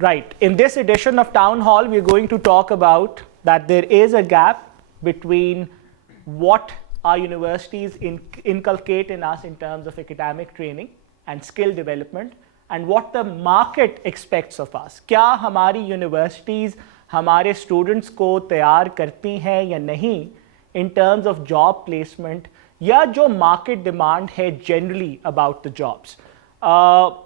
Right. In this edition of Town Hall, we're going to talk about that there is a gap between what our universities inculcate in us in terms of academic training and skill development and what the market expects of us. क्या हमारी universities हमारे students को तैयार करती हैं या नहीं in terms of job placement या जो market demand है generally about the jobs.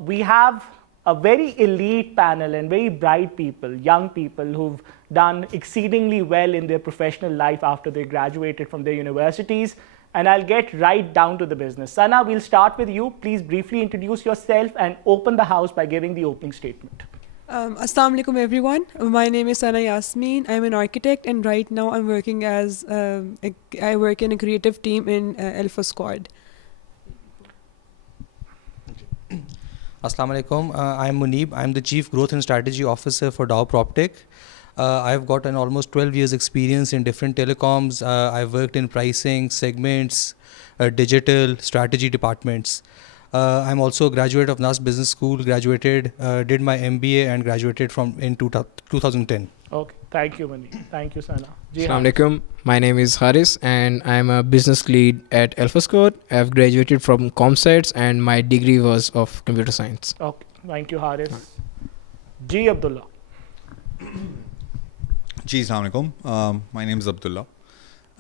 We have a very elite panel and very bright people, young people who've done exceedingly well in their professional life after they graduated from their universities. And I'll get right down to the business. Sana, we'll start with you. Please briefly introduce yourself and open the house by giving the opening statement. Assalamu alaikum everyone. My name is Sana Yasmin. I'm an architect and right now I'm working as I work in a creative team in Alpha Squad. Assalamu alaikum. I'm Muneeb. I'm the Chief Growth and Strategy Officer for Dow PropTech. I've got an almost 12 years experience in different telecoms. I've worked in pricing, segments, digital, strategy departments. I'm also a graduate of NAS Business School, graduated, did my MBA and graduated in 2010. Okay, thank you, Mani. Thank you, Sana. Assalamu alaikum. My name is Haris and I'm a business lead at AlphaScore. I've graduated from ComScience and my degree was of computer science. Okay, thank you, Haris. Ji Abdullah. Ji, Assalamu alaikum. My name is Abdullah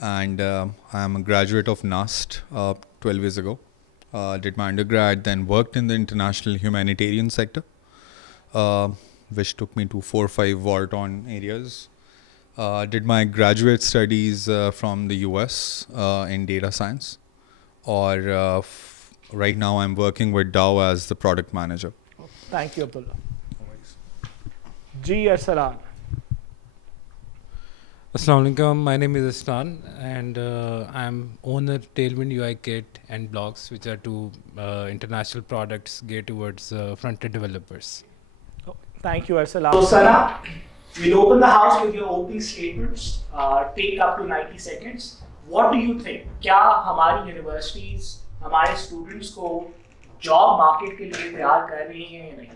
and I'm a graduate of NAST 12 years ago. Did my undergrad, then worked in the international humanitarian sector, which took me to 4 or 5 war-torn areas. Did my graduate studies from the US in data science. Right now I'm working with Dow as the product manager. Thank you, Abdullah. Ji Arsalan. Assalamu alaikum. My name is Istan and I'm owner Tailwind UI Kit and Blogs, which are two international products geared towards front-end developers. Thank you, Arsalan. So, Sana, we'll open the house with your opening statements. Take up to 90 seconds. What do you think? क्या हमारी universities, हमारे students को job market के लिए तैयार कर रही हैं या नहीं?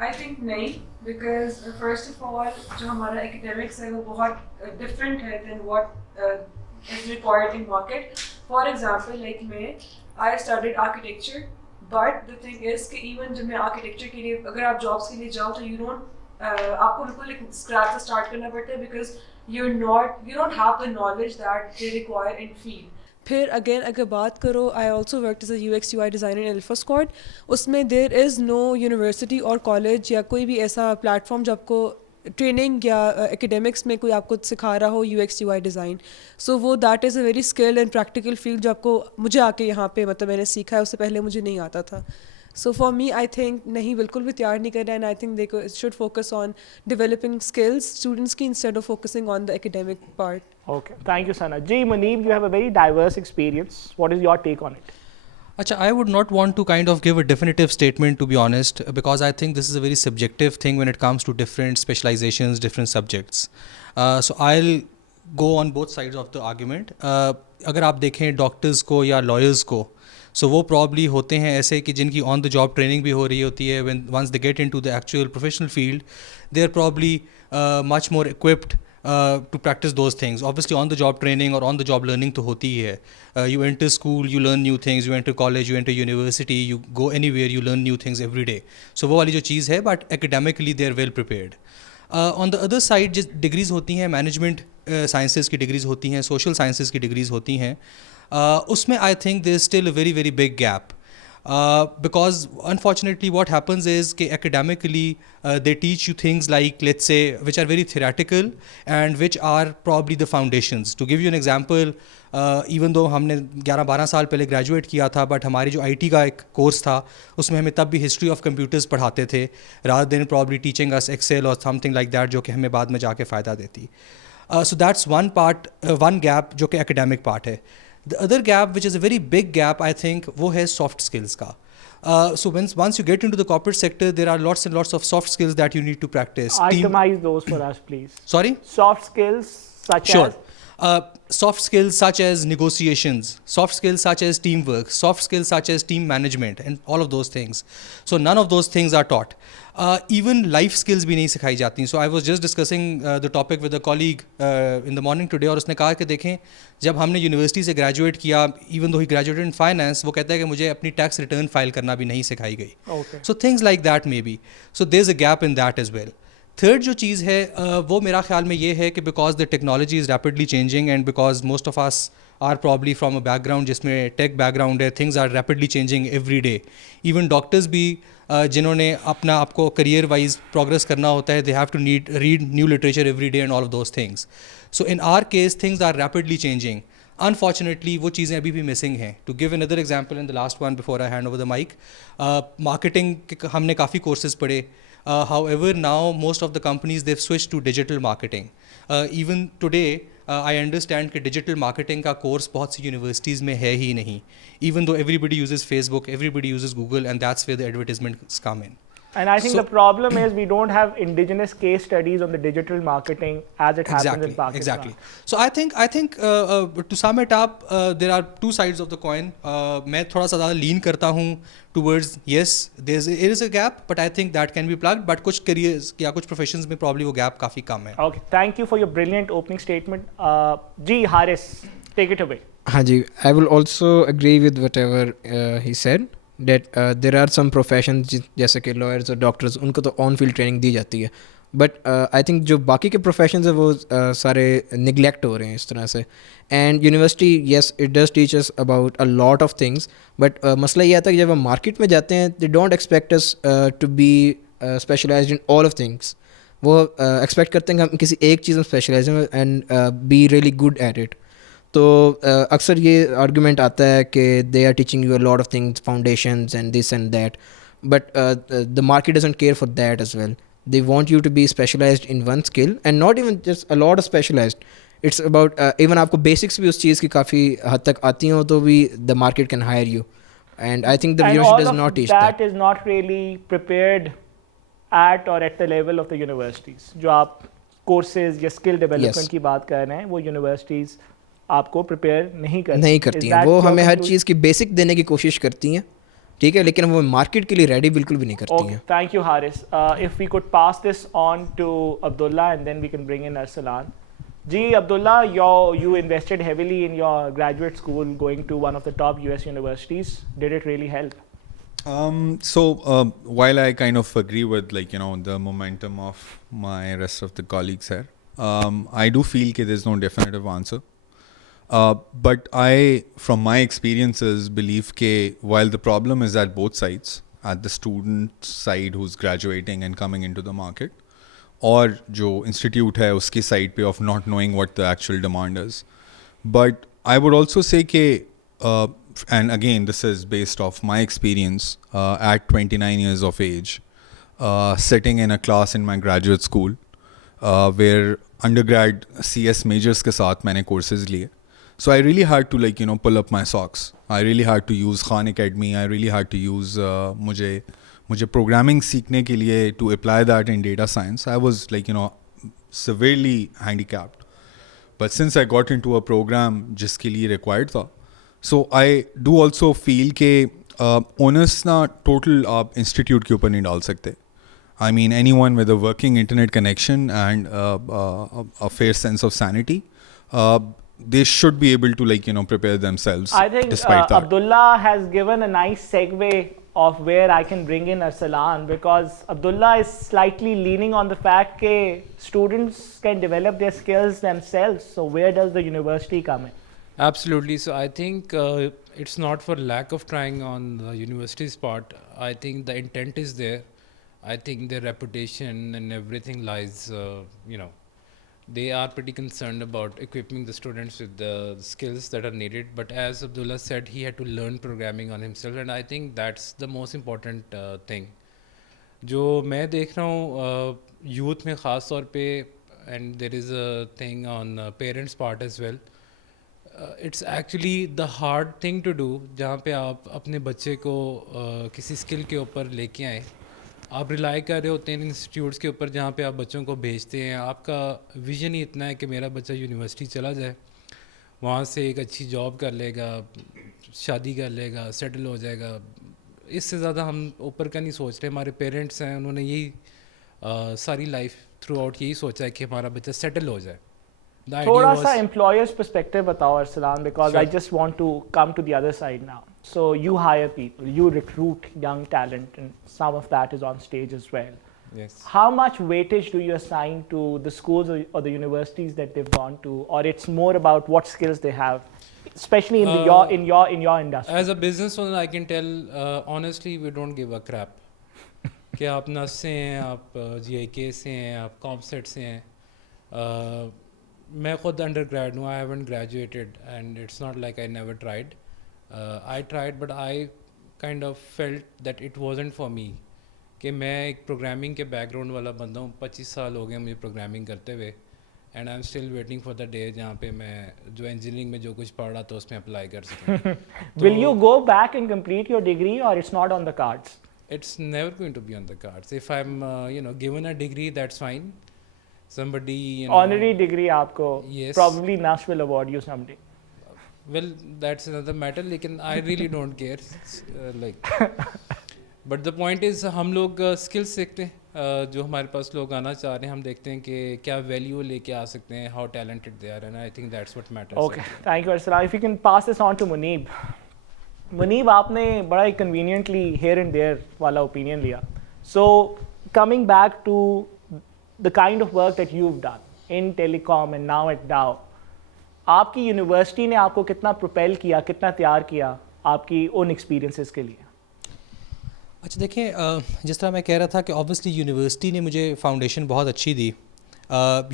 I think नहीं, because first of all जो हमारा academics है वो बहुत different है than what is required in market. For example, like me, I studied architecture, but the thing is कि even जब मैं architecture के लिए अगर आप jobs के लिए जाओ तो you don't आपको बिल्कुल scratch से start करना पड़ता है because you don't have the knowledge that they require in field. फिर अगेन अगर बात करो I also work as a UX UI designer in Alpha Squad. उसमें देर इज़ नो यूनिवर्सिटी और कॉलेज या कोई भी ऐसा प्लेटफॉर्म जो आपको ट्रेनिंग या एकेडमिक्स में कोई आपको सिखा रहा हो UX UI डिज़ाइन. सो वो that is a very skilled and practical field जो आपको मुझे आके यहाँ पे मतलब मैंने सीखा है, उससे पहले मुझे नहीं आता था. So for me, I think नहीं बिल्कुल भी तैयार नहीं कर रहा है and I think they should focus on developing skills students की instead of focusing on the academic part. Okay, thank you, Sana. Ji Muneeb, you have a very diverse experience. What is your take on it? Acha, I would not want to kind of give a definitive statement, to be honest, because I think this is a very subjective thing when it comes to different specializations, different subjects. So I'll go on both sides of the argument. अगर आप देखें doctors को या lawyers को, सो वो probably होते हैं ऐसे कि जिनकी ऑन द जॉब ट्रेनिंग भी हो रही होती है. When once they get into the actual professional field they are probably much more equipped to practise those things. Obviously on the job training और ऑन द जॉब लर्निंग तो होती ही है. You enter school, you learn new things, you enter college, you enter university, you go anywhere, you learn new things every day. So वो वाली जो चीज़ है, but academically they are well prepared. On the other side जिस degrees होती हैं, management sciences की degrees होती हैं, सोशल साइंसेज़ की डिग्रीज़ होती हैं, उसमें I think there is still a very very big gap. Because unfortunately what happens is कि academically they teach you things like, let's say, which are very theoretical and which are probably the foundations. To give you an example, even though हमने 11-12 साल पहले graduate किया था, but हमारी जो IT का एक course था उसमें हमें तब भी history of computers पढ़ाते थे, rather than probably teaching us Excel or something like that, जो कि हमें बाद में जाके फ़ायदा देती. So that's one part, one gap जो कि academic part है. The other gap, which is a very big gap, I think, वो है soft skills का. So once you get into the corporate sector, there are lots and lots of soft skills that you need to practice. Itemize those for us, please. Sorry? Soft skills such Sure. as? Soft skills such as negotiations, soft skills such as teamwork, soft skills such as team management, and all of those things. So none of those things are taught. Even life skills भी नहीं सिखाई जाती. So I was just discussing the topic with a colleague in the morning today, और उसने कहा कि देखें, जब हमने यूनिवर्सिटी से ग्रेजुएट किया, even though he graduated in finance, वो कहता है कि मुझे अपनी टैक्स रिटर्न फाइल करना भी नहीं सिखाई गई. Okay. So things like that maybe. So there is a gap in that as well. Third जो चीज़ है वो मेरा ख्याल में ये है कि because the technology is rapidly changing and because most of us are probably from a background जिसमें टेक बैकग्राउंड है, things are rapidly changing every day. Even doctors भी जिन्होंने अपना आपको करियर वाइज प्रोग्रेस करना होता है, they have to read new literature every day and all of those things. So in our case things are rapidly changing. Unfortunately वो चीज़ें अभी भी मिसिंग हैं. To give another example in the last one before I hand over the mic, marketing के हमने काफ़ी courses पढ़े. However, now most of the companies they've switched to digital marketing. Even today, I understand कि digital marketing का course बहुत सी universities में है ही नहीं. Even though everybody uses Facebook, everybody uses Google, and that's where the advertisements come in. And I think So- the problem is we don't have indigenous case studies on the digital marketing as it happens in Pakistan. Exactly. So I think to sum it up, there are two sides of the coin. मैं थोड़ा सा ज़्यादा lean करता हूँ towards yes, there is a gap, but I think that can be plugged. But कुछ careers या कुछ professions में probably वो gap काफ़ी कम है. Okay, thank you for your brilliant opening statement. Ji Haris, take it away. हाँ जी, I will also agree with whatever he said that there are some professions जैसे कि lawyers और doctors, उनको तो on field training दी जाती है, but I think जो बाकी के professions है वो सारे neglect हो रहे हैं इस तरह से. And university, yes, it does teach us about a lot of things, but मसला ये आता है कि जब हम market में जाते हैं, they don't expect us to be specialized in all of things. वो expect करते हैं कि हम किसी एक चीज़ में specialize हैं and be really good at it. तो अक्सर ये आर्गूमेंट आता है कि they are teaching you a lot of things, foundations and this and that, but the market doesn't care for that as well. They want you to be specialized in one skill and not even just a lot of specialized. It's about even आपको basics भी उस चीज़ की काफ़ी हद तक आती हों तो भी the market can hire you, and I think the And university all does of not teach that that. is not really prepared at or at the level of the universities. जो आप courses या skill development Yes. की बात कर रहे हैं, वो universities आपको प्रिपेयर नहीं करती. नहीं Is करती हैं. that वो your हमें हर conclusion? चीज़ की बेसिक देने की कोशिश करती हैं, ठीक है, लेकिन वो मार्केट के लिए रेडी बिल्कुल भी नहीं करती Okay, हैं. thank you, Haris. If we could pass this on to Abdullah and then we can bring in Arsalan. Ji, Abdullah, you invested heavily in your graduate school going to one of the top US universities. Did it really help? While I kind of agree with the momentum of my rest of the colleagues here, I do feel that there's no definitive answer. But I, from my experiences, believe that while the problem is at both sides, at the student side who's graduating and coming into the market, or जो institute है उसकी side पे of not knowing what the actual demand is. But I would also say that, and again this is based off my experience, at 29 years of age, sitting in a class in my graduate school, where undergrad CS majors के साथ मैंने courses लिए. So I really had to pull up my socks. I really had to use Khan Academy. I really had to use मुझे programming सीखने के लिए to apply that in data science. I was severely handicapped. But since I got into a program जिसके लिए required था, so I do also feel कि onus ना total आप institute के ऊपर नहीं डाल सकते. I mean, anyone with a working internet connection and a fair sense of sanity, they should be able to prepare themselves. I think despite that. Abdullah has given a nice segue of where I can bring in Arsalan, because Abdullah is slightly leaning on the fact that students can develop their skills themselves. So where does the university come in? Absolutely. So I think it's not for lack of trying on the university's part. I think the intent is there. I think their reputation and everything lies, they are pretty concerned about equipping the students with the skills that are needed. But as Abdullah said, he had to learn programming on himself, and I think that's the most important thing. जो मैं देख रहा हूँ youth में ख़ास तौर पे, and there is a thing on parents' part as well. It's actually the hard thing to do, जहाँ पे आप अपने बच्चे को किसी स्किल के ऊपर लेके आएँ. आप रिलाई कर रहे होते हैं इंस्टीट्यूट्स के ऊपर जहाँ पे आप बच्चों को भेजते हैं. आपका विजन ही इतना है कि मेरा बच्चा यूनिवर्सिटी चला जाए, वहाँ से एक अच्छी जॉब कर लेगा, शादी कर लेगा, सेटल हो जाएगा, इससे ज़्यादा हम ऊपर का नहीं सोच रहे. हमारे पेरेंट्स हैं, उन्होंने यही सारी लाइफ थ्रू आउट यही सोचा है कि हमारा बच्चा सेटल हो जाए. The idea थोड़ा was- सा employer's perspective बताओ Arsalan, because I Sure. just want to come to the other side now. So you hire people, you recruit young talent, and some of that is on stage as well. Yes. How much weightage do you assign to the schools or the universities that they've gone to, or it's more about what skills they have, especially in your industry? As a business owner, I can tell honestly, we don't give a crap. कि आप नस से हैं, आप GIK से हैं, आप COMSATS से हैं. मैं खुद अंडर ग्रेड हूँ. I haven't graduated and it's not like I never tried. I tried but I kind of felt that it wasn't for me. कि मैं एक प्रोग्रामिंग के बैकग्राउंड वाला बंदा हूँ. 25 साल हो गए मुझे प्रोग्रामिंग करते हुए, and I am still waiting for the day जहाँ पे मैं जो इंजीनियरिंग में जो कुछ पढ़ रहा था उसमें अप्लाई कर सकूँ. Will you go back and complete your degree, or it's not on the cards? It's never going to be on the cards. If I'm given a degree, that's fine. Somebody Honorary degree आपको Yes. probably NAS will award you someday. well, that's another matter. लेकिन I really don't care. Like but the point is हम लोग skills सीखते हैं. जो हमारे पास लोग आना चाह रहे हैं, हम देखते हैं कि क्या वैल्यू लेके आ सकते हैं, how talented they are, and I think that's what matters. Okay, thank you Arsalan. If you can pass this on to Muneeb. Muneeb, आपने बड़ा ही conveniently here and there वाला opinion लिया. So coming back to the kind of work that you've done in telecom and now at Dow, आपकी university ने आपको कितना propel किया, कितना तैयार किया आपकी उन एक्सपीरियंसेस के लिए? अच्छा देखें, जिस तरह मैं कह रहा था कि ऑब्वियसली यूनिवर्सिटी ने मुझे फाउंडेशन बहुत अच्छी दी.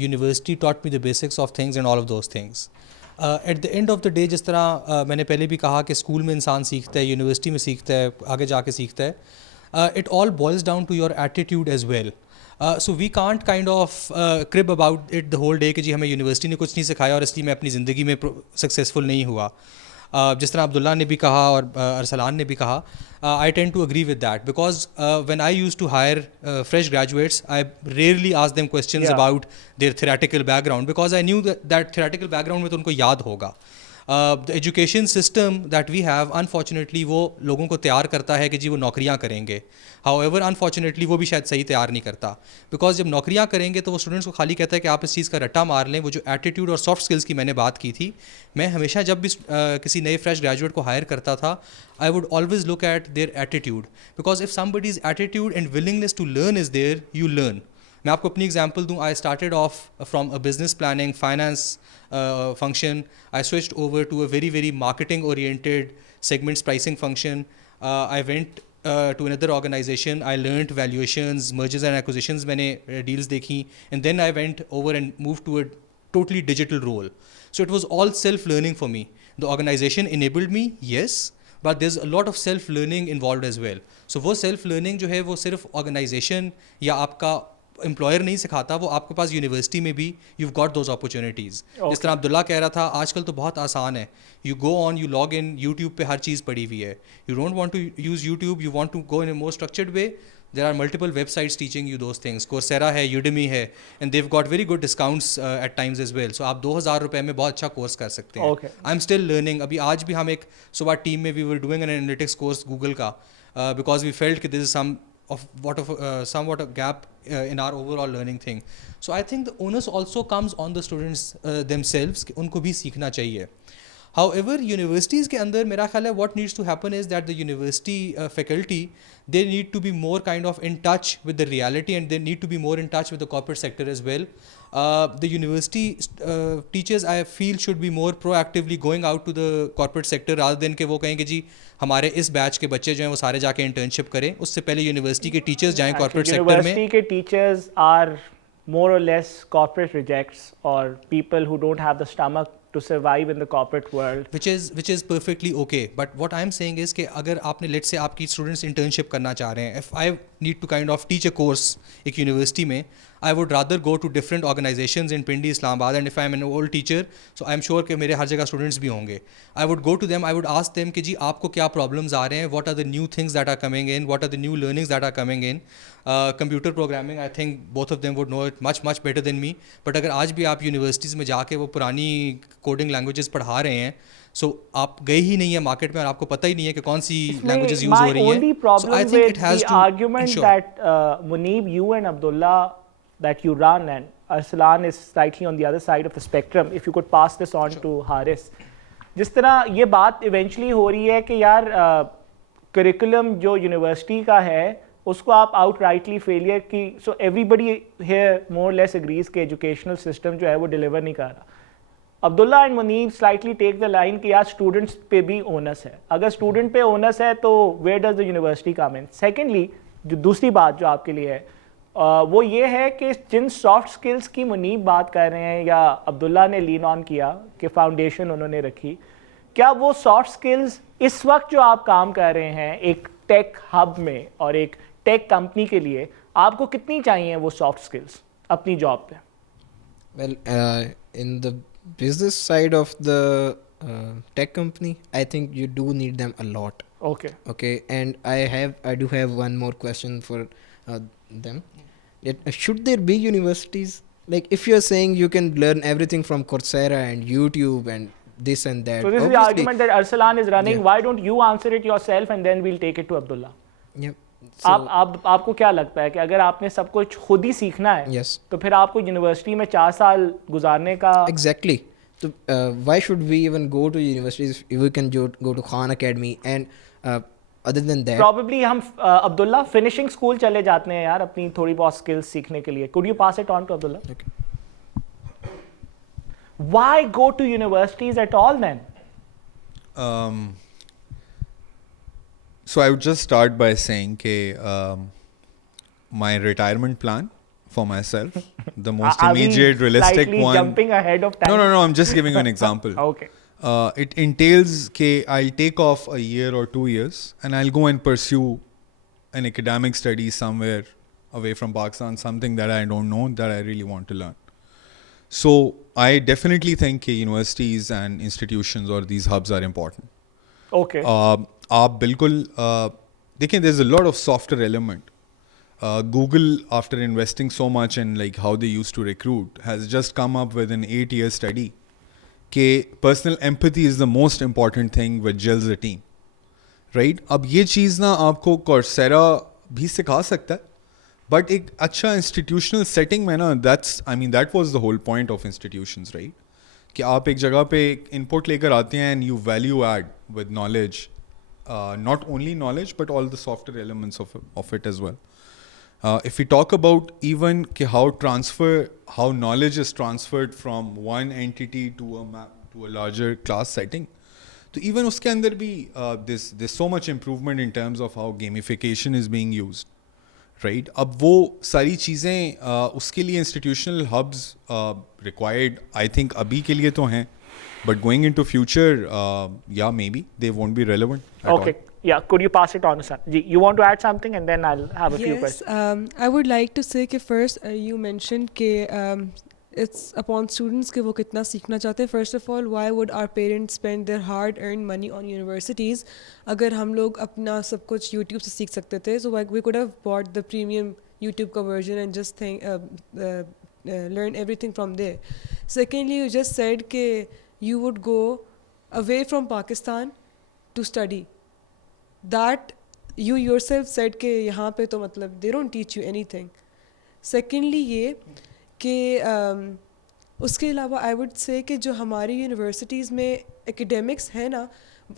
University taught me the basics of things and all of those things. At the end of the day, जिस तरह मैंने पहले भी कहा कि स्कूल में इंसान सीखता है, यूनिवर्सिटी में सीखता है, आगे जाके सीखता है. It all boils down to your attitude as well. So we can't kind of crib about it the whole day कि जी हमें यूनिवर्सिटी ने कुछ नहीं सिखाया और इसलिए मैं अपनी ज़िंदगी में सक्सेसफुल नहीं हुआ. जिस तरह अब्दुल्ला ने भी कहा और अरसलान ने भी कहा, I tend to agree with that because when I used to hire fresh graduates, I rarely ask them questions Yeah. About their theoretical background because I knew that theoretical background में तो उनको याद होगा. The education system that we have, unfortunately वो लोगों को तैयार करता है कि जी वो नौकरियाँ करेंगे. हाउएवर अनफॉर्चुनेटली वो भी शायद सही तैयार नहीं करता, बिकॉज जब नौकरियाँ करेंगे तो वो स्टूडेंट्स को खाली कहता है कि आप इस चीज़ का रट्टा मार लें. वो जो एटीट्यूड और सॉफ्ट स्किल्स की मैंने बात की थी, मैं हमेशा जब भी किसी नए फ्रेश ग्रेजुएट को हायर करता था, I would always look at their attitude, because if somebody's attitude and willingness to learn is there, you learn. मैं आपको अपनी एग्जांपल दूं. I started off from a business planning finance function. I switched over to a very marketing oriented segments pricing function. I went to another organization. I learned valuations, mergers and acquisitions. मैंने deals देखी, and then I went over and moved to a totally digital role. So it was all self-learning for me. The organization enabled me, yes, but there's a lot of self-learning involved as well. So वो self-learning जो है वो सिर्फ organization या आपका employer नहीं सिखाता, वो आपके पास यूनिवर्सिटी में भी you've got those opportunities. जिस तरह अब्दुल्ला कह रहा था, आजकल तो बहुत आसान है. You go on, you log in, YouTube पे हर चीज़ पड़ी हुई है. You don't want to use YouTube, you want to go in a more structured way. There are multiple websites teaching you those things. Coursera है, Udemy है, and they've got very good discounts at times as well. So आप 2000 रुपए में बहुत अच्छा course कर सकते हैं. Okay. I'm still learning. अभी आज भी हम एक सुबह टीम में we were doing an analytics course Google का, because we felt that this is somewhat a gap in our overall learning thing. So I think the onus also comes on the students themselves कि उनको भी सीखना चाहिए. However, universities के अंदर मेरा ख्याल है what needs to happen is that the university faculty, they need to be more kind of in touch with the reality, and they need to be more in touch with the corporate sector as well. The university teachers, I feel, should be more proactively going out to the corporate sector rather than कि वो कहें कि जी हमारे इस batch के बच्चे जो हैं वो सारे जाके इंटर्नशिप करें. उससे पहले यूनिवर्सिटी के टीचर्स जाएं कॉर्पोरेट सेक्टर में. University के teachers are more or less corporate rejects or people who don't have the stomach to survive in the corporate world. which is perfectly okay, but what I'm saying is कि अगर आपने let's say आपकी students internship करना चाह रहे हैं, if I need to kind of teach a course एक university में, I would rather go to different organizations in Pindi, Islamabad, and if I'm an old teacher, so I'm sure कि मेरे हर जगह students भी होंगे. I would go to them, I would ask them कि जी आपको क्या problems आ रहे हैं, what are the new things that are coming in, what are the new learnings that are coming in. Computer programming, I think both of them would know it much better than me. But अगर आज भी आप universities में जाके वो पुरानी coding languages पढ़ा रहे हैं, सो आप गए ही नहीं है मार्केट में और आपको पता ही नहीं है कि कौन सी लैंग्वेजेस यूज My हो रही हैं. only So I problem think with it has the to argument ensure. that Muneeb, you and Abdullah, that you run, and Arsalan is slightly on the other side of the spectrum. If you could pass this on to Haris. जिस तरह ये बात eventually हो रही है कि यार curriculum जो यूनिवर्सिटी का है उसको आप आउटराइटली फेलियर की, so everybody here more less agrees के एजुकेशनल सिस्टम जो है वो डिलीवर नहीं कर रहा. Abdullah and Munib slightly take the line कि यार स्टूडेंट्स पे भी ओनस है. अगर स्टूडेंट पे ओनस है तो where does the university come in. Secondly जो दूसरी बात जो आपके लिए है वो ये है कि जिन सॉफ्ट स्किल्स की मुनीब बात कर रहे हैं या अब्दुल्ला ने लीन ऑन किया कि फाउंडेशन उन्होंने रखी, क्या वो सॉफ्ट स्किल्स इस वक्त जो आप काम कर रहे हैं एक टेक हब में और एक टेक कंपनी के लिए, आपको कितनी चाहिए वो सॉफ्ट स्किल्स अपनी जॉब पे? Well, in the business side of the tech company, I think you do need them a lot. Okay Okay, and I do have one more question for them. Should there be universities? Like, if you're saying you can learn everything from Coursera and YouTube and this and that. So this is the obviously- argument that Arsalan is running. Yeah. Why don't you answer it yourself and then we'll take it to Abdullah. Yep. So, आपको क्या लगता है कि अगर आपने सब कुछ खुद ही सीखना है yes, तो फिर आपको यूनिवर्सिटी में 4 साल गुजारने का exactly. So why should we even go to universities if we can go to Khan Academy and other than that? Probably हम अब्दुल्ला फिनिशिंग स्कूल चले जाते हैं यार अपनी थोड़ी बहुत स्किल्स सीखने के लिए. Could you pass it on to Abdullah? Okay. Why go to universities at all then? So I would just start by saying that my retirement plan for myself, the most Are we immediate, realistic slightly one. jumping ahead of time? No. I'm just giving you an example. Okay. It entails that I'll take off a year or 2 years and I'll go and pursue an academic study somewhere away from Pakistan, something that I don't know that I really want to learn. So I definitely think that universities and institutions or these hubs are important. Okay. आप बिल्कुल देखिए, there's a lot of softer element. Google, after investing so much in like how they used to recruit, has just come up with an 8-year study कि personal empathy is the most important thing which gels a team. Right? अब ये चीज़ ना आपको Coursera भी सिखा सकता है, but एक अच्छा institutional setting में ना, that was the whole point of institutions, right? कि आप एक जगह पे input लेकर आते हैं and you value add with knowledge, not only knowledge but all the softer elements of it as well. If we talk about even how knowledge is transferred from one entity to a larger class setting, तो even उसके अंदर भी there's so much improvement in terms of how gamification is being used, right? अब वो सारी चीज़ें उसके लिए institutional hubs required, I think अभी के लिए तो हैं, but going into future, yeah, maybe they won't be relevant at Okay. all. Yeah, could you pass it on, Hassan? Ji, you want to add something and then I'll have a few questions. I would like to say कि first you mentioned कि it's upon students कि वो कितना सीखना चाहते हैं. First of all, why would our parents spend their hard-earned money on universities अगर हम लोग अपना सब कुछ YouTube से सीख सकते थे? So like we could have bought the premium YouTube का version and just learn everything from there. Secondly, you just said कि you would go away from Pakistan to study. That you yourself said कि यहाँ पे तो मतलब they don't teach you anything. Secondly ये कि उसके अलावा I would say कि जो हमारी universities में academics है ना,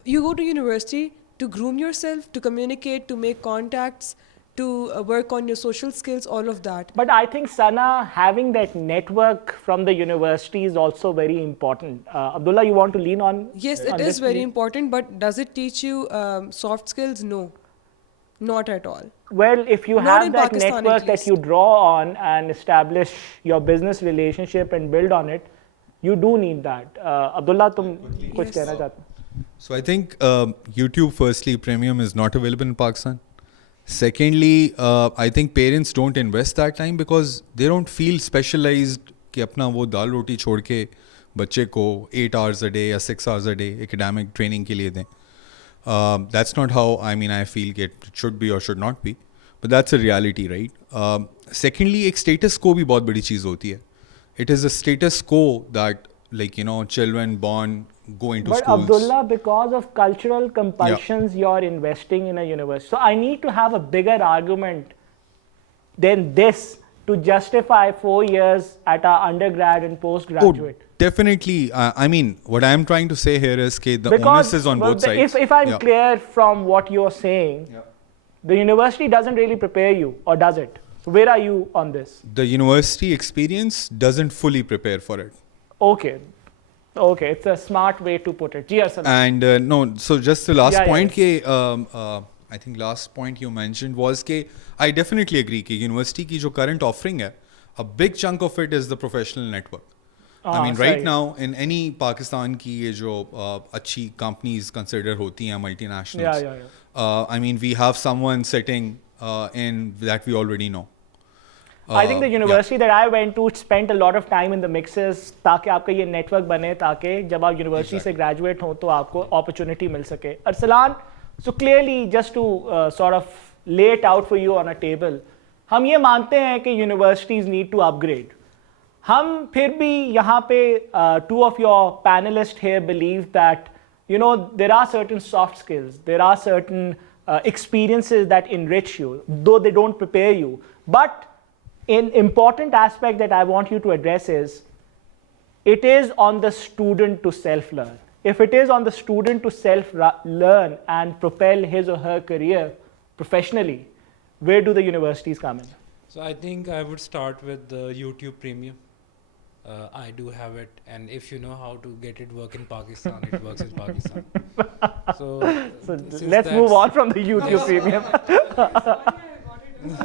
you go to university to groom yourself, to communicate, to make contacts, to work on your social skills, all of that. But I think, Sana, having that network from the university is also very important. Abdullah, you want to lean on? Yes, on it this, is very please? important, but does it teach you soft skills? No, not at all. Well, if you Not have in that Pakistan, at network that least. you draw on and establish your business relationship and build on it, you do need that. Abdullah, तुम कुछ Yes. कहना चाहते हो? So I think YouTube, firstly, premium is not available in Pakistan. Secondly, I think parents don't invest that time because they don't feel specialized कि अपना वो दाल रोटी छोड़ के बच्चे को 8 hours a day या 6 hours a day academic training के लिए दें. That's not how I feel it should be or should not be. But that's a reality, right? Secondly, एक status quo भी बहुत बड़ी चीज़ होती है. It is a status quo that children born go into But schools. Abdullah, because of cultural compulsions, you're investing in a university. So I need to have a bigger argument than this to justify 4 years at our undergrad and postgraduate. Oh, definitely. I mean, what I'm trying to say here is that the onus is on well, both sides. If I'm Yeah. clear from what you're saying, the university doesn't really prepare you, or does it? Where are you on this? The university experience doesn't fully prepare for it. Okay. Okay, it's a smart way to put it. Ji Arsalan. And no, so just the last Yeah, point, yeah. I think last point you mentioned was that I definitely agree that university ki jo current offering hai, a big chunk of it is the professional network. I mean, right sahi. now in any Pakistan ki ye jo achhi companies consider hoti hain multinationals. Yeah. I mean, we have someone sitting in that we already know. I think the university that I went to spent a lot of time in the mixes ताकि आपका ये network बने ताकि जब आप university से graduate हो तो आपको opportunity मिल सके. Arsalan, so clearly just to sort of lay it out for you on a table, हम ये मानते हैं कि universities need to upgrade. हम फिर भी यहाँ पे two of your panelists here believe that there are certain soft skills, there are certain experiences that enrich you, though they don't prepare you. But an important aspect that I want you to address is it is on the student to self-learn. If it is on the student to self-learn and propel his or her career professionally, where do the universities come in? So I think I would start with the YouTube Premium. I do have it, and if you know how to get it work in Pakistan, it works in Pakistan. So since Let's move on from the YouTube Premium.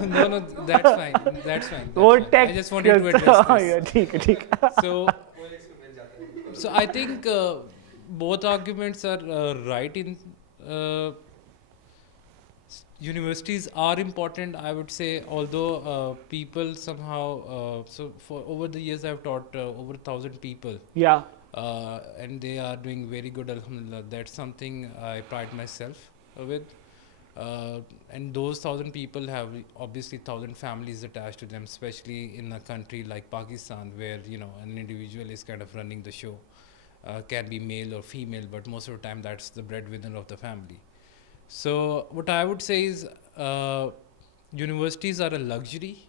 no, that's fine. That's fine. वो That's fine. I just wanted to address this. ठीक है ठीक है. So I think both arguments are right. In universities are important, I would say, although people somehow so for over the years I've taught over 1,000 people. Yeah. And they are doing very good, alhamdulillah. That's something I pride myself with. And those 1,000 people have obviously 1,000 families attached to them, especially in a country like Pakistan, where an individual is kind of running the show. Can be male or female, but most of the time that's the breadwinner of the family. So what I would say is universities are a luxury.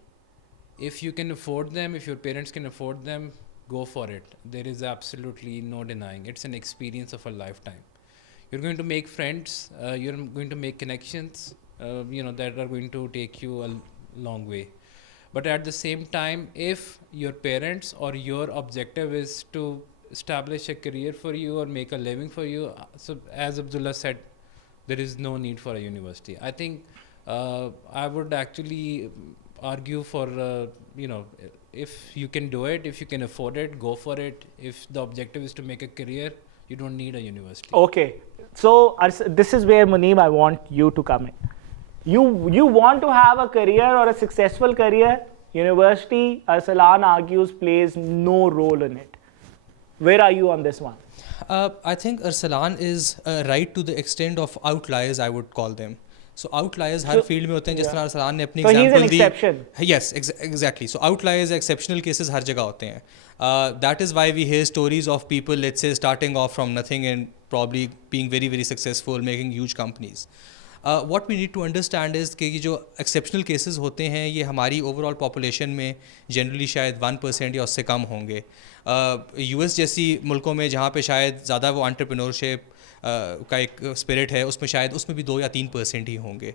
If you can afford them, if your parents can afford them, go for it. There is absolutely no denying. It's an experience of a lifetime. You're going to make friends, you're going to make connections, that are going to take you a long way. But at the same time, if your parents or your objective is to establish a career for you or make a living for you, so as Abdullah said, there is no need for a university. I think I would actually argue for, if you can do it, if you can afford it, go for it. If the objective is to make a career, you don't need a university. Okay, so this is where Muneem, I want you to come in. You want to have a career or a successful career, university, Arsalan argues, plays no role in it. Where are you on this one? I think Arsalan is right to the extent of outliers, I would call them. So outliers her field में होते हैं जिस तरह Arsalan ने अपनी So he's an example the. exception. Yes, exactly. So outliers, exceptional cases हर जगह होते हैं. That is why we hear stories of people, let's say, starting off from nothing and probably being very, very successful, making huge companies. What we need to understand is कि ये जो exceptional cases होते हैं ये हमारी overall population में generally शायद 1% या उससे कम होंगे. US जैसी मुल्कों में जहाँ पे शायद ज़्यादा वो entrepreneurship का एक spirit है उसमें शायद उसमें भी 2 या 3% ही होंगे.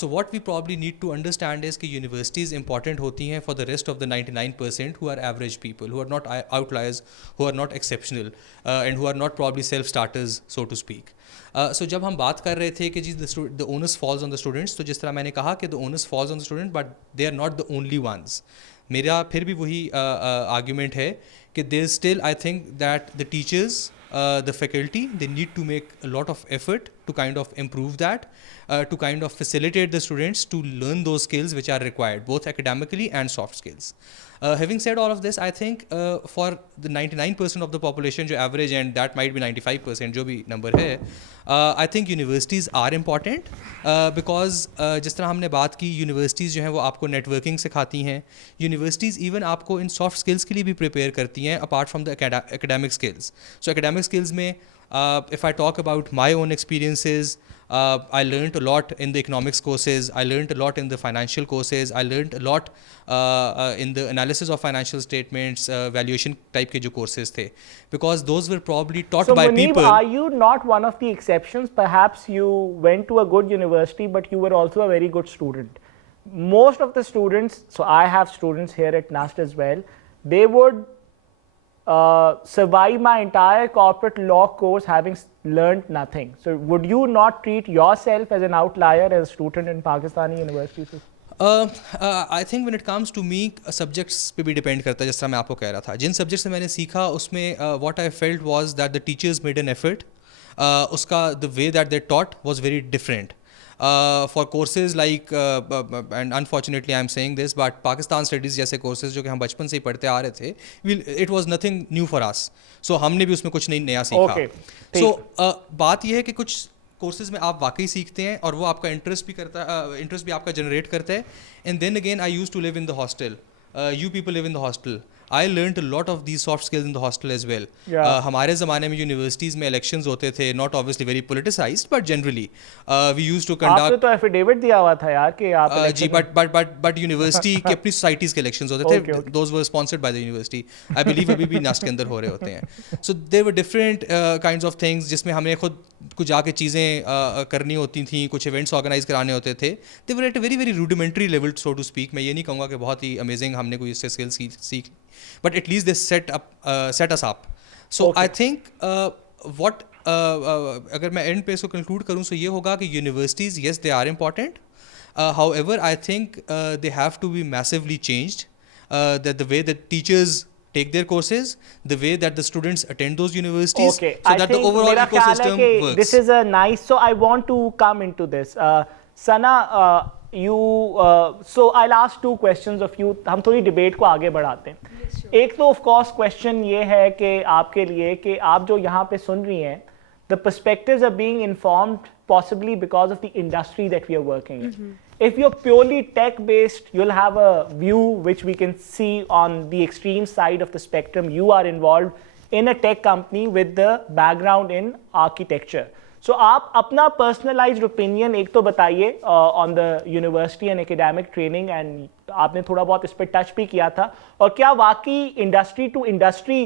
So what we probably need to understand is कि universities important होती हैं for the rest of the 99% who are average people, who are not outliers, who are not exceptional and who are not probably self-starters, so to speak. So जब हम बात कर रहे थे कि जी the onus falls on the students, तो जिस तरह मैंने कहा कि the onus falls on the student, but they are not the only ones. मेरा फिर भी वही argument है कि there's still, I think that the teachers, the faculty, they need to make a lot of effort to kind of improve that, to kind of facilitate the students to learn those skills which are required, both academically and soft skills. Having said all of this, I think for the 99% of the population, जो average and that might be 95%, जो भी number है, I think universities are important because जिस तरह हमने बात की, universities जो हैं वो आपको networking सिखाती हैं, universities even आपको इन soft skills के लिए भी prepare करती हैं apart from the academic skills. So academic skills में if I talk about my own experiences, I learned a lot in the economics courses, I learned a lot in the financial courses, I learned a lot in the analysis of financial statements, valuation type के जो courses थे, because those were probably taught So by Muneeb, people. are you not one of the exceptions? Perhaps you went to a good university, but you were also a very good student. Most of the students, so I have students here at NUST as well, they would survive my entire corporate law course having learned nothing. So would you not treat yourself as an outlier as a student in Pakistani universities? I think when it comes to me, subjects पे भी depend करता है, जिस तरह मैं आपको कह रहा था. जिन subjects से मैंने सीखा उसमें what I felt was that the teachers made an effort. उसका the way that they taught was very different. For courses like and unfortunately I am saying this, but Pakistan studies जैसे courses जो कि हम बचपन से ही पढ़ते आ रहे थे, it was nothing new for us. So हमने भी उसमें कुछ नहीं नया सीखा. Okay, So बात यह है कि कुछ कोर्सेज में आप वाकई सीखते हैं और वो आपका इंटरेस्ट भी करता है, इंटरेस्ट भी आपका जनरेट करता है. And then again I use to live in the hostel, you people live in the hostel. I learn a lot of these soft skills in the hostel as well. हमारे ज़माने में universities में elections होते थे, not obviously very politicised, but generally we use to आपने conduct. तो affidavit दिया हुआ था यार कि आप जी, बट यूनिवर्सिटी की अपनी सोसाइटीज़ के इलेक्शंस होते थे. Okay, okay. Those were sponsored by the university. I believe अभी भी नास्ट के अंदर हो रहे होते हैं. So there were different kinds of things जिसमें हमें खुद कुछ जाके चीज़ें करनी होती थी, कुछ इवेंट्स ऑर्गेनाइज कराने होते थे. They were at a very very rudimentary level, so to speak. मैं ये नहीं कहूँगा कि बहुत ही अमेजिंग हमने कोई इससे स्किल्स सीख, but at least they set us up. So I think what अगर मैं एंड पे इसको कंक्लूड करूँ तो ये होगा कि universities, yes they are important. However, I think they have to be massively changed. That the way that teachers take their courses, the way that the students attend those universities, Okay, so I that the think overall मेरा ख्याल है ecosystem कि works. this is a nice. So I want to come into this. Sana, you. So I'll ask two questions of you. हम थोड़ी debate को आगे बढ़ाते हैं. एक तो of course question ये है कि आपके लिए कि आप जो यहाँ पे सुन रही हैं, the perspectives are being informed possibly because of the industry that we are working in. If you're purely tech-based, you'll have a view which we can see on the extreme side of the spectrum. You are involved in a tech company with the background in architecture. So आप अपना personalized opinion एक तो बताइए on the university and academic training, and आपने थोड़ा बहुत इस पर touch भी किया था, और क्या वाकई industry to industry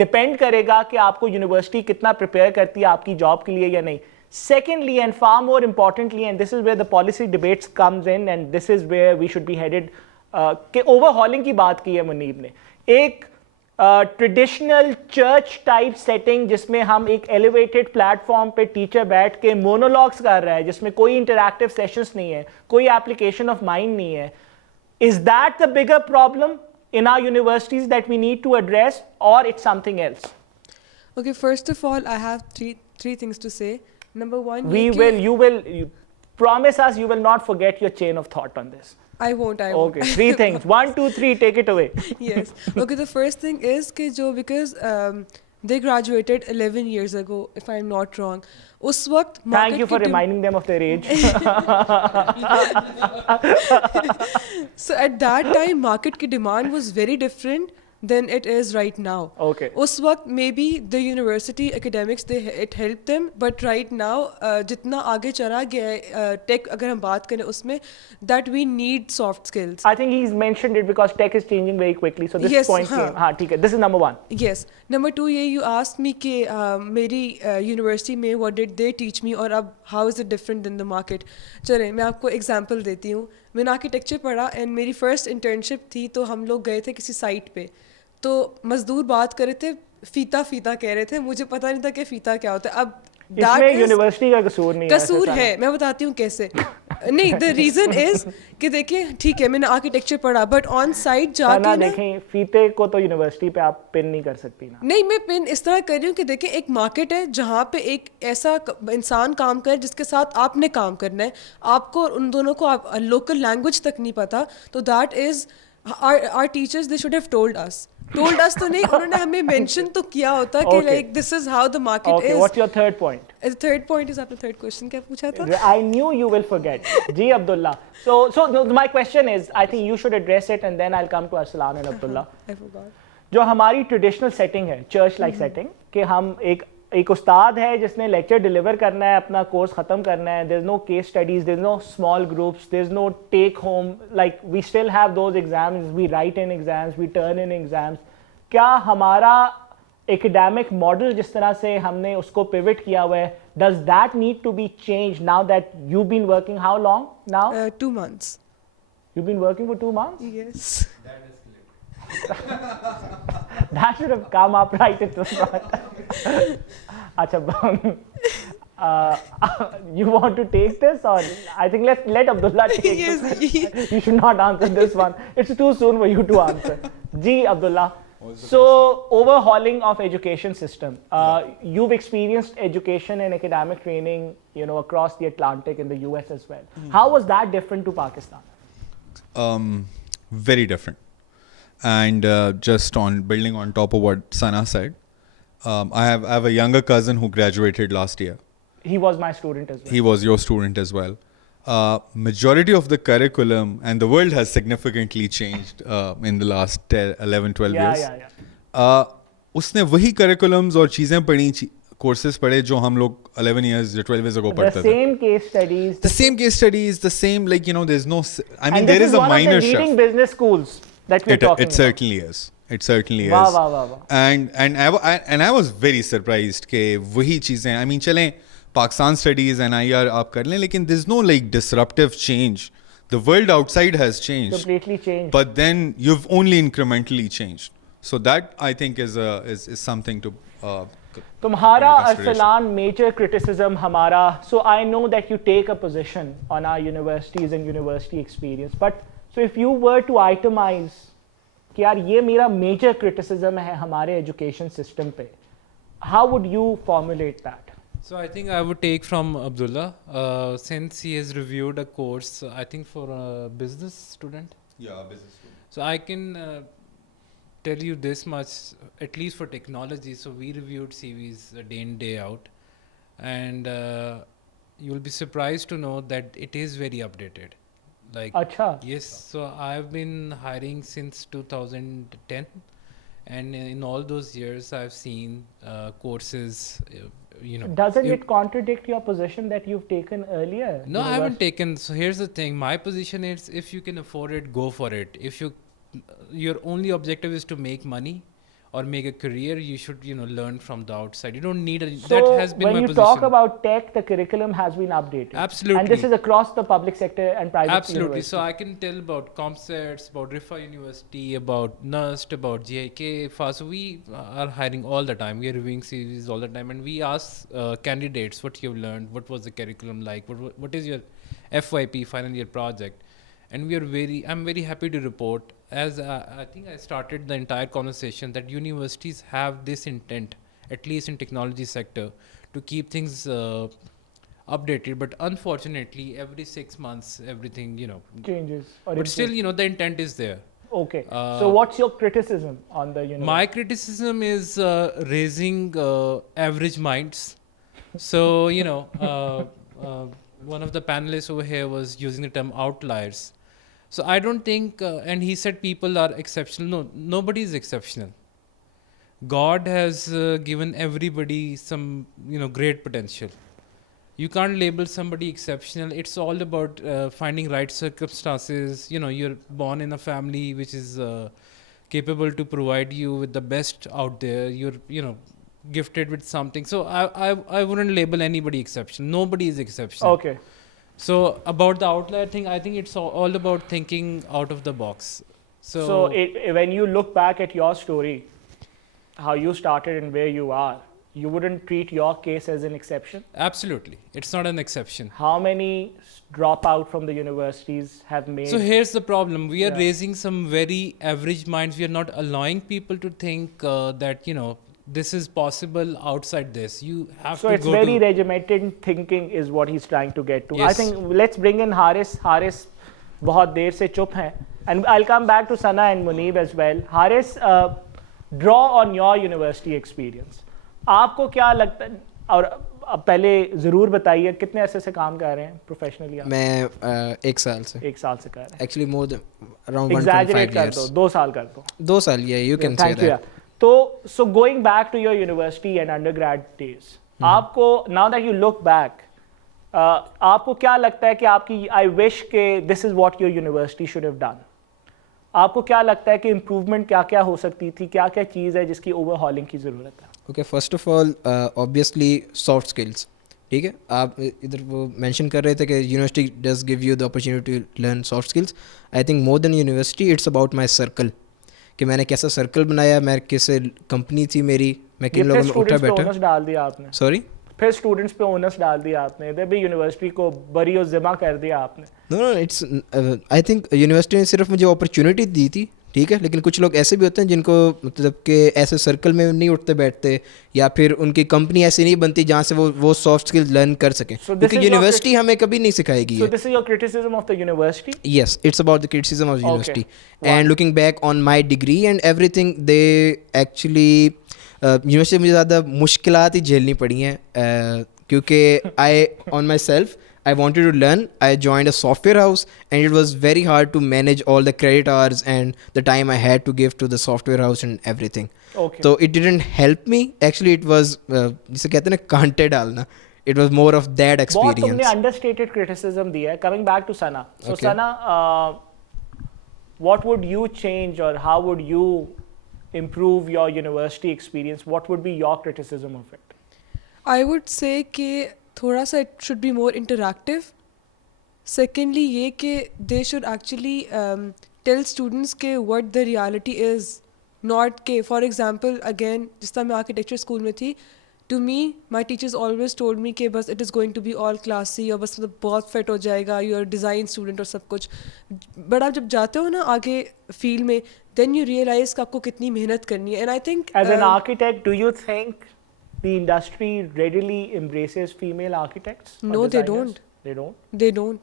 depend करेगा कि आपको university कितना prepare करती है आपकी job के लिए या नहीं. Secondly, and far more importantly, and this is where the policy debates comes in, and this is where we should be headed, कि overhauling की बात की है मुनीब ने. एक ट्रेडिशनल चर्च टाइप सेटिंग जिसमें हम एक एलिवेटेड प्लेटफॉर्म पे टीचर बैठ के मोनोलॉग्स कर रहा है, जिसमें कोई इंटरैक्टिव सेशंस नहीं है, कोई एप्लीकेशन ऑफ माइंड नहीं है. Is that the bigger problem in our universities that we need to address, or it's something else? Okay, first of all, I have three things to say. Number one, You promise us you will not forget your chain of thought on this. I won't. Okay, three things. 1, 2, 3, take it away. Yes. Okay, the first thing is because they graduated 11 years ago, if I'm not wrong. उस वक्त Thank you for reminding them of their age. So at that time, market की demand was very different than it is right now. Okay. उस वक्त maybe the university academics it helped them, but right now जितना आगे चला गया है tech अगर हम बात करें उसमें, that we need soft skills. I think he's mentioned it because tech is changing very quickly. So this Yes, point came. हाँ ठीक है. This is number one. Yes. Number two, you asked me कि मेरी university में what did they teach me, और अब how is it different than the market. चलें मैं आपको example देती हूँ. मैंने architecture पढ़ा and मेरी first internship थी, तो हम लोग गए थे किसी site पे, तो मजदूर बात कर रहे थे, फीता कह रहे थे, मुझे पता नहीं था कि फीता क्या होता है. अब इसमें यूनिवर्सिटी का कसूर नहीं है. कसूर है, मैं बताती हूँ कैसे. नहीं, the reason is कि देखिए ठीक है मैंने आर्किटेक्चर पढ़ा बट ऑन साइट ना जाके ना देखें, फीते को तो यूनिवर्सिटी पे आप पिन नहीं कर सकती ना. नहीं, मैं पिन इस तरह कर रही हूँ कि देखिए एक मार्केट है जहाँ पे एक ऐसा इंसान काम करे जिसके साथ आपने काम करना है, आपको और उन दोनों को आप लोकल लैंग्वेज तक नहीं पता, तो that is our teachers they should have told us तो नहीं, उन्होंने हमें मेंशन तो किया होता कि Okay. Like this is how the market Okay, what's your third point? Third point is आपने थर्ड क्वेश्चन क्या पूछा था? I knew you will forget. Ji Abdullah. So my question is, I think you should address it and then I'll come to Arsalan and Abdullah. I forgot. जो हमारी traditional setting है, church like setting, कि हम एक उस्ताद है जिसने lecture deliver करना है, अपना कोर्स ख़त्म करना है, there is no case studies, there is no small groups, there is no take home, like we still have those exams, we write in exams, we turn in exams. क्या हमारा academic model जिस तरह से हमने उसको pivot किया हुआ है, does that need to be change now that you been working how long now? 2 months. You've been working for 2 months? Yes. That should have come up right at the start. Acha, you want to take this, or I think let Abdullah take Yes, this. You should not answer this one. It's too soon for you to answer. Ji Abdullah. So overhauling of education system. You've experienced education and academic training, across the Atlantic in the US as well. How was that different to Pakistan? Very different. And just on building on top of what Sana said, I have a younger cousin who graduated last year. He was my student as well. He was your student as well. Majority of the curriculum and the world has significantly changed in the last 11, 12 years. Yeah. उसने वही curriculums और चीज़ें पढ़ी, courses पढ़े जो हम लोग 11 years या 12 years ago The पढ़ते थे. same case studies. The same case studies, the same, like, there's no, I mean, And there this is a one minor of the leading shift. business schools that we're talking It certainly is. It certainly Wow, is. wow, wow, wow. And I was very surprised कि वही चीज़ें, I mean, चलें Pakistan studies and IR आप कर लें, लेकिन there's no like disruptive change. The world outside has changed, Completely changed. but then you've only incrementally changed. So that I think is something to. तुम्हारा take into consideration. Arsalan major criticism हमारा, so I know that you take a position on our universities and university experience, but so if you were to itemize कि यार ये मेरा major criticism है हमारे education system पे, how would you formulate that? So I think I would take from Abdullah, since he has reviewed a course, I think for a business student. Yeah, business. So I can tell you this much, at least for technology. So we reviewed CVs day in, day out, and you'll be surprised to know that it is very updated. Like, अच्छा. yes, so I've been hiring since 2010, and in all those years I've seen courses. Doesn't it contradict your position that you've taken earlier? No, I haven't taken. So here's the thing. My position is, if you can afford it, go for it. If your only objective is to make money or make a career, you should learn from the outside. You don't need So that has been when my you position. talk about tech, the curriculum has been updated. Absolutely. And this is across the public sector and private Absolutely. universities. So I can tell about ComSets, about Rifa University, about NUST, about GIK. So we are hiring all the time. We are reviewing series all the time, and we ask candidates what you've learned, what was the curriculum like, what is your FYP, final year project, and I'm very happy to report, as I think I started the entire conversation, that universities have this intent, at least in technology sector, to keep things updated, but unfortunately every 6 months everything changes. Or but still improves. the intent is there. Okay. So what's your criticism on the university? My criticism is raising average minds. So one of the panelists over here was using the term outliers. So I don't think, and he said people are exceptional. No, nobody is exceptional. God has given everybody some great potential. You can't label somebody exceptional. It's all about finding right circumstances. You're born in a family which is capable to provide you with the best out there. You're gifted with something. So I wouldn't label anybody exceptional. Nobody is exceptional. Okay. So about the outlier thing, I think it's all about thinking out of the box. So when you look back at your story, how you started and where you are, you wouldn't treat your case as an exception? Absolutely, it's not an exception. How many drop out from the universities have made? So here's the problem. We are Yeah. raising some very average minds. We are not allowing people to think that, you know, this is possible outside this. You have So to it's go very to... regimented thinking is what he's trying to get to. I Yes. think let's bring in Haris. Haris बहुत देर से चुप हैं. And I'll come back to Sana and Muneeb as well. Haris, draw on your university experience. आपको क्या लगता है, और अब पहले ज़रूर बताइए कितने अरसे से काम कर रहे हैं प्रोफेशनली आप? मैं 1 साल से, एक साल से कर रहे हैं. Actually more than around Exaggerate 1.5 कर दो, years. 2 साल कर दो. 2 साल, yeah, you can say Thank you. that. So going back to your university and undergrad days, आपको now that you look back, आपको क्या लगता है कि आपकी I wish के this is what your university should have done. आपको क्या लगता है कि इम्प्रूवमेंट क्या क्या हो सकती थी, क्या क्या चीज़ है जिसकी ओवरहॉलिंग की ज़रूरत है? Okay, first of all obviously soft skills. ठीक है, आप इधर वो मेंशन कर रहे थे कि university does give you the opportunity to learn soft skills. I think more than university it's about my circle, कि मैंने कैसा सर्कल बनाया, मैं किस कंपनी थी मेरी, मैं किन लोगों में उठा बैठा. ओनस डाल दिया आपने. सॉरी, फिर स्टूडेंट्स पे ओनस डाल दिया आपने, इधर भी यूनिवर्सिटी को बरी और ज़िम्मा कर दिया आपने. No it's I think university ने सिर्फ मुझे अपॉर्चुनिटी दी थी. ठीक है, लेकिन कुछ लोग ऐसे भी होते हैं जिनको मतलब कि ऐसे सर्कल में नहीं उठते बैठते, या फिर उनकी कंपनी ऐसी नहीं बनती जहाँ से वो सॉफ्ट स्किल्स लर्न कर सकें, So this क्योंकि is your यूनिवर्सिटी हमें कभी नहीं सिखाएगी. So this is your criticism of the university? Yes, it's about the criticism of the Okay. university. Wow. And looking back on my degree and everything, they actually university मुझे ज़्यादा मुश्किलात ही झेलनी पड़ी हैं, क्योंकि I on myself I wanted to learn. I joined a software house and it was very hard to manage all the credit hours and the time I had to give to the software house and everything. Okay. So it didn't help me. Actually, it was जिसे कहते हैं ना कांटे डालना. It was more of that बहुत तुमने experience. understated criticism दिया है. Coming back to Sana. So Okay. Sana, what would you change or how would you improve your university experience? What would be your criticism of it? I would say कि थोड़ा सा it should be more interactive. Secondly, ये कि they should actually tell students के what the reality is. Not के, for example, again, जिस तरह मैं architecture school में थी, to me, my teachers always told me कि बस it is going to be all classy और बस मतलब बहुत fit हो जाएगा, you are design student और सब कुछ. But आप जब जाते हो ना आगे field में, then you realize कि आपको कितनी मेहनत करनी है. And I think As an architect, do you think the industry readily embraces female architects? or No, they designers? don't. They don't? They don't.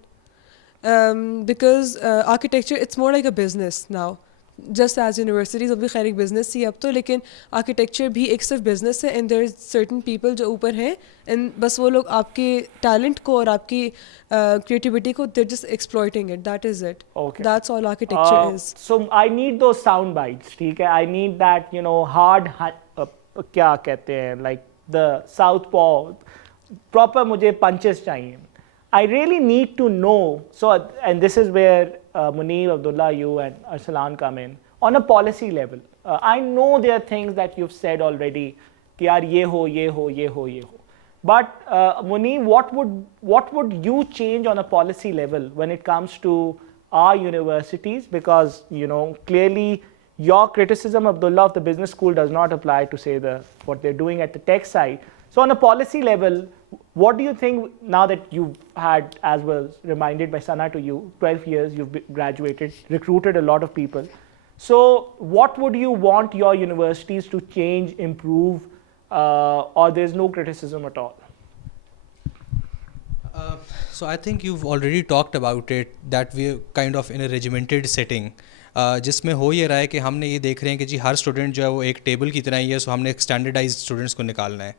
Because architecture, it's more like a business now. Just as universities, वो भी खैर एक business ही अब तो, लेकिन architecture भी एक सिर्फ business है, and there is certain people जो ऊपर हैं, and बस वो लोग आपके talent को और आपकी creativity को, they're just exploiting it. That is it. Okay. That's all architecture is. So I need those sound bites, ठीक है? I need that, you know, hard, क्या कहते हैं, like the southpaw, proper मुझे punches चाहिए. I really need to know, so, and this is where Muneeb, Abdullah, you and Arsalan come in, on a policy level. I know there are things that you've said already, कि यार ये हो, ये हो, ये हो, ये हो. But Muneeb, what would you change on a policy level when it comes to our universities? Because, you know, clearly your criticism, Abdullah, of the business school does not apply to say what they're doing at the tech side. So on a policy level, what do you think, now that you've had, as was reminded by Sana to you, 12 years, you've graduated, recruited a lot of people. So what would you want your universities to change, improve, or there's no criticism at all? So I think you've already talked about it, that we're kind of in a regimented setting. जिसमें हो ये रहा है कि हमने ये देख रहे हैं कि जी हर स्टूडेंट जो है वो एक टेबल की तरह ही है, सो हमने एक स्टैंडर्डाइज स्टूडेंट्स को निकालना है.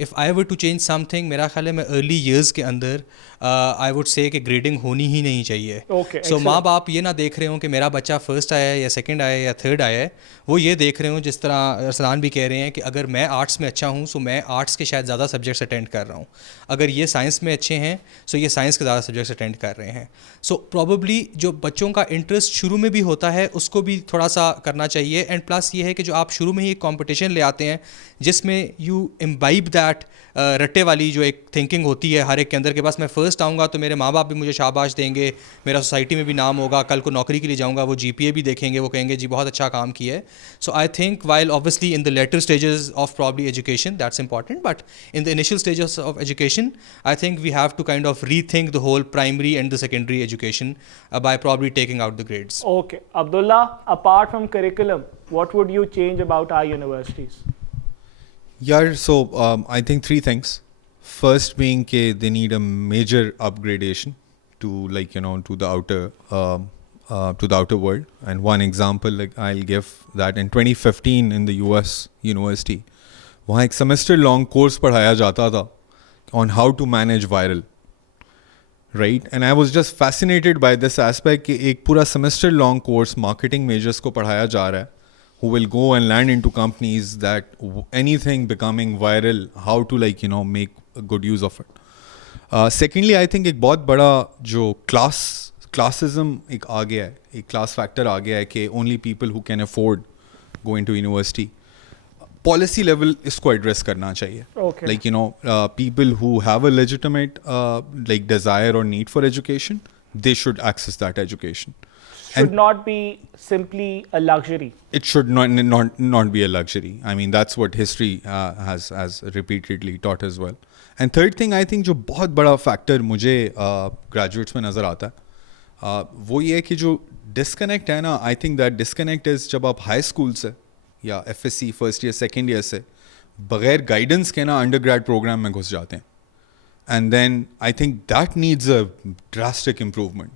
If I were to change something, मेरा ख्याल है मैं अर्ली ईयर्स के अंदर आई वुड से कि ग्रेडिंग होनी ही नहीं चाहिए. Okay, सो माँ excellent. बाप ये ना देख रहे हों कि मेरा बच्चा फर्स्ट आया है या सेकंड आया है या थर्ड आया है, वो ये देख रहे हों जिस तरह अरसलान भी कह रहे हैं कि अगर मैं आर्ट्स में अच्छा हूँ सो मैं आर्ट्स के शायद ज़्यादा सब्जेक्ट्स अटेंड कर रहा हूँ, अगर ये साइंस में अच्छे हैं सो ये साइंस के ज़्यादा सब्जेक्ट्स अटेंड कर रहे हैं. सो प्रॉबली जो बच्चों का इंटरेस्ट शुरू में भी होता है उसको भी थोड़ा सा करना चाहिए. एंड प्लस ये है कि जो आप शुरू में ही एक कॉम्पिटिशन ले आते हैं जिसमें you imbibe that that Ratte वाली जो एक थिंकिंग होती है हर एक के अंदर के पास, मैं फ़र्स्ट आऊँगा तो मेरे माँ बाप भी मुझे शाबाश देंगे, मेरा सोसाइटी में भी नाम होगा, कल को नौकरी के लिए जाऊँगा वो GPA भी देखेंगे, वो कहेंगे जी बहुत अच्छा काम किया है. So I think while obviously in the latter stages of probably education that's important, but in the initial stages of education, I think we have to kind of rethink the whole primary and the secondary education by probably taking out the grades. Okay, Abdullah, apart from curriculum, what would you change about our universities? Yeah, so I think three things. First being they need a major upgradation to to the outer world. And one example I'll give that in 2015 in the US university, वहाँ एक semester long course पढ़ाया जाता था on how to manage viral, right? And I was just fascinated by this aspect कि एक पूरा semester long course marketing measures को पढ़ाया जा रहा है, who will go and land into companies that anything becoming viral, how to make a good use of it. Secondly, I think एक बहुत बड़ा जो classism एक आ गया है, एक class factor आ गया है कि only people who can afford going to university. Policy level इसको address करना चाहिए. Okay. People who have a legitimate desire or need for education, they should access that education. Should not be simply a luxury. It should not be a luxury. I mean, that's what history has repeatedly taught as well. And third thing, I think जो बहुत बड़ा factor मुझे graduates में नज़र आता है, वो ये है कि जो disconnect है ना, I think that disconnect is जब आप high school से या FSC first year second year से बगैर गाइडेंस के ना अंडरग्रेड प्रोग्राम में घुस जाते हैं. And then I think that needs a drastic improvement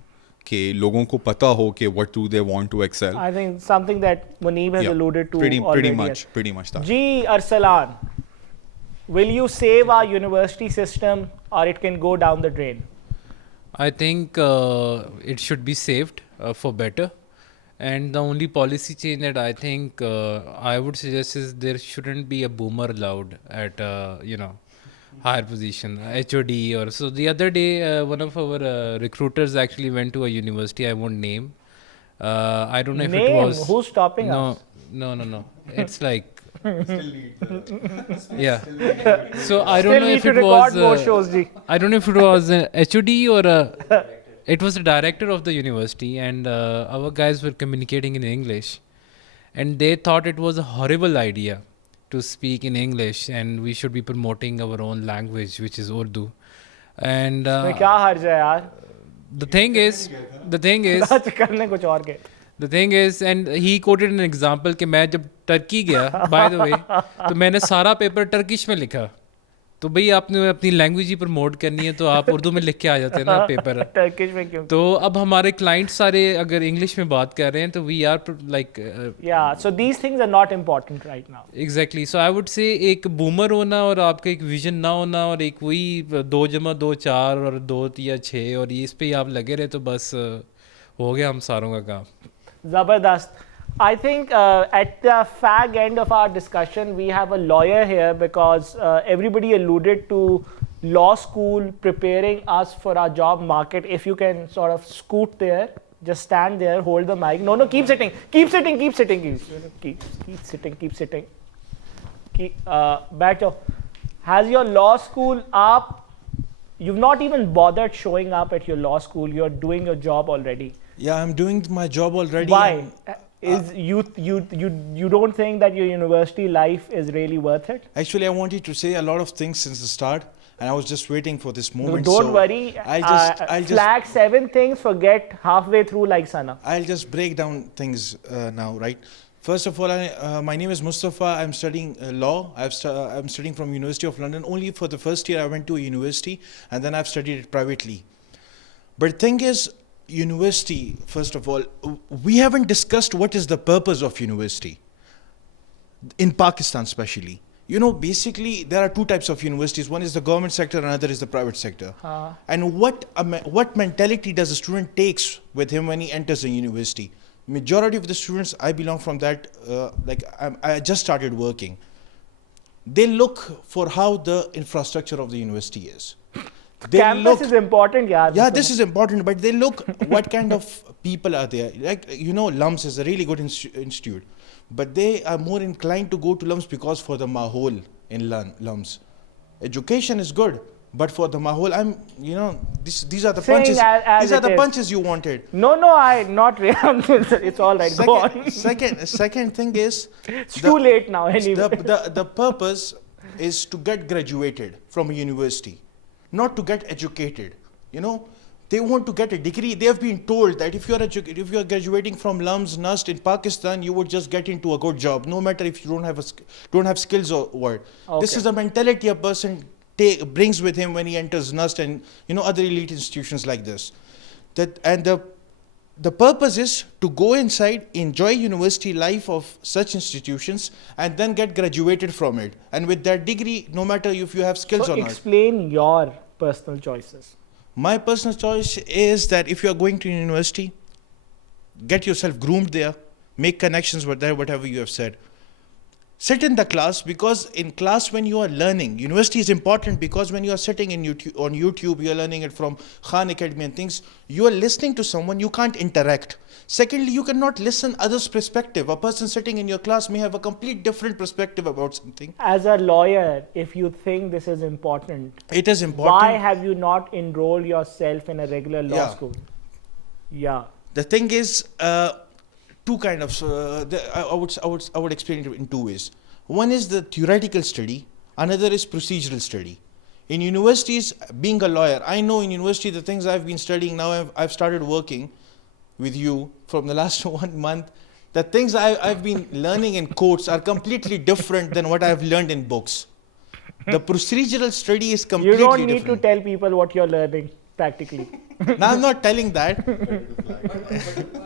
कि लोगों को पता हो कि what do they want to excel. I think something that Muneeb has alluded to pretty already. much that. Ji Arsalan, will you save our university system or it can go down the drain? I think it should be saved for better. And the only policy change that I think I would suggest is there shouldn't be a boomer allowed at higher position, HOD or so. The other day, one of our recruiters actually went to a university. I won't name. I don't know if it was. Who's stopping no, us? No. It's like. Yeah. So I don't know if it was. More shows, Ji. I don't know if it was an HOD or a. It was the director of the university, and our guys were communicating in English, and they thought it was a horrible idea to speak in English, and we should be promoting our own language, which is Urdu. And मैं क्या हर्ज है यार? the thing is, करने कुछ और के. the thing is, and he quoted an example कि मैं जब टर्की गया, by the way, तो मैंने सारा पेपर टर्किश में लिखा. तो भाई आपने अपनी लैंग्वेज ही प्रमोट करनी है तो आप उर्दू में लिख के आ जाते हैं ना पेपर. टर्किश में क्यों? तो अब हमारे क्लाइंट सारे अगर इंग्लिश में बात कर रहे हैं तो we are like so these things are not important right now. Exactly. So I would say एक बूमर होना और आपका एक विजन ना होना और एक वही 2+2=4 और 2 या 6 और इस पे आप लगे रहे तो बस हो गया हम सारों का काम. Zabardast. I think at the fag end of our discussion, we have a lawyer here because everybody alluded to law school preparing us for our job market. If you can sort of scoot there, just stand there, hold the mic. No, keep sitting. Keep sitting. बैठ जाओ. Has your law school up? You've not even bothered showing up at your law school. You're doing your job already. Yeah, I'm doing my job already. Why? Is you don't think that your university life is really worth it? Actually, I wanted to say a lot of things since the start, and I was just waiting for this moment. Don't so worry. I'll just flag 7 things. Forget halfway through like Sana. I'll just break down things now, right? First of all, my name is Mustafa. I'm studying law. I'm studying from University of London. Only for the first year, I went to a university, and then I've studied it privately. But the thing is, university, first of all, we haven't discussed what is the purpose of university in Pakistan especially. Basically there are two types of universities. One is the government sector, another is the private sector. And what mentality does a student takes with him when he enters a university? Majority of the students, I belong from that, I just started working. They look for how the infrastructure of the university is. Campus is important, yeah. Yeah, this is important, but they look what kind of people are there. Like, LUMS is a really good institute, but they are more inclined to go to LUMS because for the mahol in LUMS. Education is good, but for the mahol, these are the Saying punches. as These are it the is. punches you wanted. No, I not really. It's all right. Go on. Second thing is, It's too late now. Anyway. the purpose is to get graduated from a university, not to get educated. You know, they want to get a degree. They have been told that if you are graduating from LUMS, NUST in Pakistan, you would just get into a good job, no matter if you don't have skills or what. This is a mentality a person brings with him when he enters NUST and other elite institutions like this. The purpose is to go inside, enjoy university life of such institutions, and then get graduated from it. And with that degree, no matter if you have skills So or not. explain your personal choices. My personal choice is that if you are going to university, get yourself groomed there, make connections with there, whatever you have said. Sit in the class, because in class when you are learning, university is important because when you are sitting on YouTube, you are learning it from Khan Academy and things, you are listening to someone, you can't interact. Secondly, you cannot listen others' perspective. A person sitting in your class may have a complete different perspective about something. As a lawyer, if you think this is important, It is important. why have you not enrolled yourself in a regular law Yeah. school? Yeah. The thing is, two kind of. I would explain it in two ways. One is the theoretical study. Another is procedural study. In universities, being a lawyer, I know in university the things I've been studying now. I've started working with you from the last 1 month. The things I've been learning in courts are completely different than what I've learned in books. The procedural study is You completely don't need different. to tell people what you're learning, practically. Now I'm not telling that.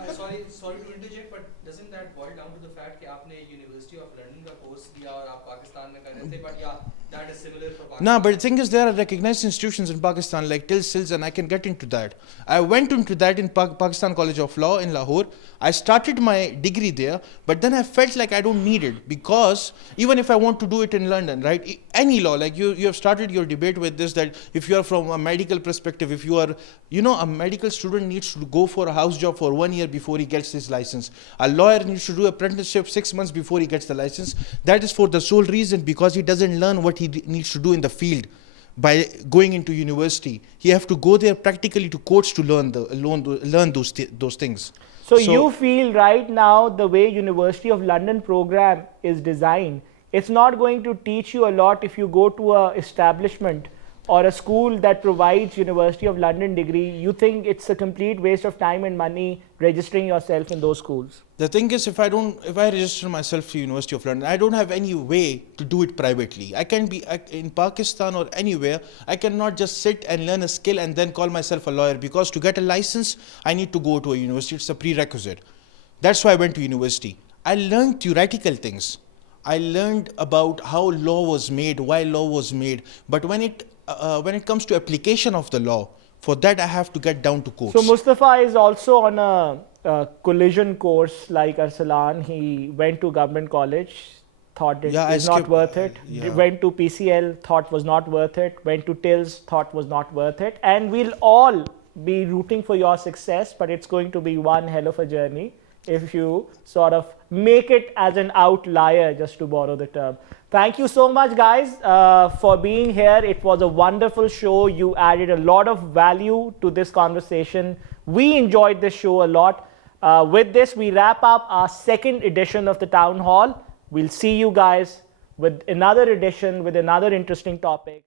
sorry to interject, but doesn't that boil down to the fact कि आपने University of London का course किया और आप पाकिस्तान में कर रहे थे, but yeah, that is similar for Pakistan. No, but the thing is, there are recognized institutions in Pakistan like TILS, SILS, and I can get into that. I went into that in Pakistan College of Law in Lahore. I started my degree there, but then I felt like I don't need it, because even if I want to do it in London, right? Any law, like you have started your debate with this, that if you are from a medical perspective, if you are, a medical student needs to go for a house job for 1 year before he gets his license. A lawyer needs to do apprenticeship 6 months before he gets the license. That is for the sole reason because he doesn't learn what he needs to do in the field by going into university. He have to go there practically to courts to learn those things. So you feel right now the way University of London program is designed, it's not going to teach you a lot if you go to a establishment or a school that provides University of London degree. You think it's a complete waste of time and money registering yourself in those schools? The thing is, if I register myself to University of London, I don't have any way to do it privately. I can be in Pakistan or anywhere. I cannot just sit and learn a skill and then call myself a lawyer, because to get a license, I need to go to a university. It's a prerequisite. That's why I went to university. I learned theoretical things. I learned about how law was made, why law was made. But when it comes to application of the law, for that I have to get down to courts. So Mustafa is also on a collision course like Arsalan. He went to government college, thought it is not worth it. Went to PCL, thought was not worth it. Went to TILS, thought was not worth it. And we'll all be rooting for your success, but it's going to be one hell of a journey if you sort of make it as an outlier, just to borrow the term. Thank you so much, guys, for being here. It was a wonderful show. You added a lot of value to this conversation. We enjoyed this show a lot. With this, we wrap up our second edition of the Town Hall. We'll see you guys with another edition with another interesting topic.